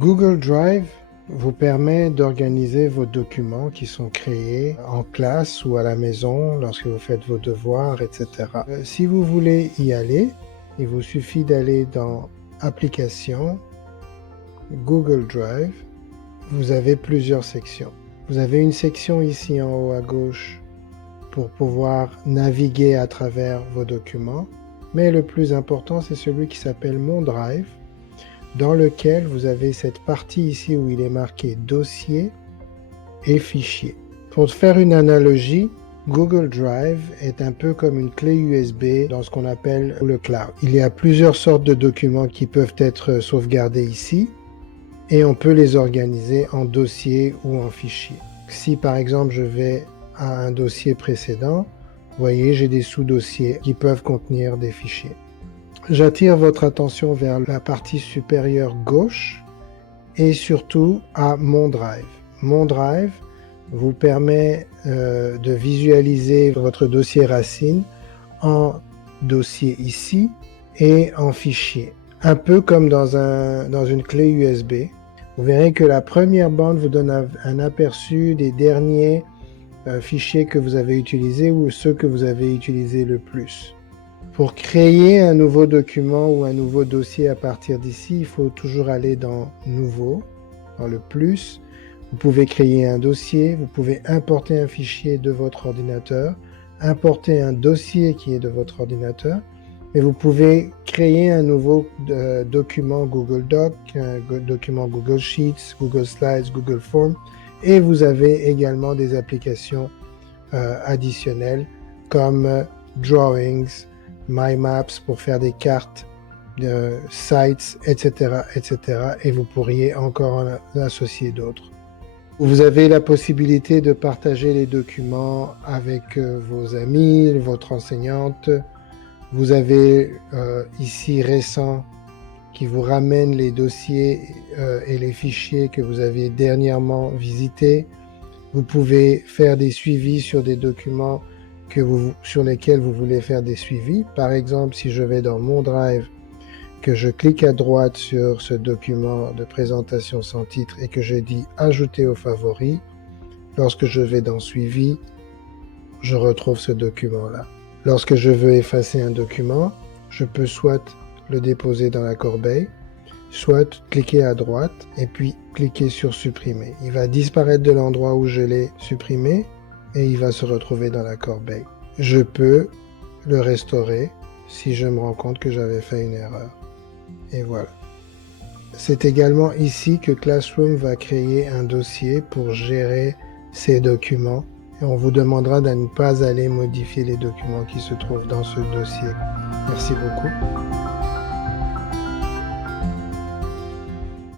Google Drive vous permet d'organiser vos documents qui sont créés en classe ou à la maison lorsque vous faites vos devoirs, etc. Si vous voulez y aller, il vous suffit d'aller dans Applications, Google Drive. Vous avez plusieurs sections. Vous avez une section ici en haut à gauche pour pouvoir naviguer à travers vos documents, mais le plus important, c'est celui qui s'appelle Mon Drive, dans lequel vous avez cette partie ici où il est marqué Dossier et Fichier. Pour faire une analogie, Google Drive est un peu comme une clé USB dans ce qu'on appelle le cloud. Il y a plusieurs sortes de documents qui peuvent être sauvegardés ici et on peut les organiser en dossiers ou en fichiers. Si par exemple je vais à un dossier précédent, vous voyez, j'ai des sous-dossiers qui peuvent contenir des fichiers. J'attire votre attention vers la partie supérieure gauche et surtout à Mon Drive. Mon Drive vous permet de visualiser votre dossier racine en dossier ici et en fichier. Un peu comme dans une clé USB. Vous verrez que la première bande vous donne un aperçu des derniers fichiers que vous avez utilisés ou ceux que vous avez utilisés le plus. Pour créer un nouveau document ou un nouveau dossier à partir d'ici, il faut toujours aller dans Nouveau, dans le plus. Vous pouvez créer un dossier, vous pouvez importer un fichier de votre ordinateur, importer un dossier qui est de votre ordinateur, et vous pouvez créer un nouveau document Google Doc, un document Google Sheets, Google Slides, Google Forms, et vous avez également des applications additionnelles comme Drawings, My Maps pour faire des cartes, Sites, etc., etc. Et vous pourriez encore en associer d'autres. Vous avez la possibilité de partager les documents avec vos amis, votre enseignante. Vous avez ici Récent qui vous ramène les dossiers et les fichiers que vous avez dernièrement visités. Vous pouvez faire des suivis sur des documents sur lesquels vous voulez faire des suivis. Par exemple, si je vais dans Mon Drive, que je clique à droite sur ce document de présentation sans titre et que je dis Ajouter aux favoris, lorsque je vais dans Suivi, je retrouve ce document-là. Lorsque je veux effacer un document, je peux soit le déposer dans la corbeille, soit cliquer à droite et puis cliquer sur Supprimer. Il va disparaître de l'endroit où je l'ai supprimé et il va se retrouver dans la corbeille. Je peux le restaurer si je me rends compte que j'avais fait une erreur. Et voilà. C'est également ici que Classroom va créer un dossier pour gérer ces documents et on vous demandera de ne pas aller modifier les documents qui se trouvent dans ce dossier. Merci beaucoup.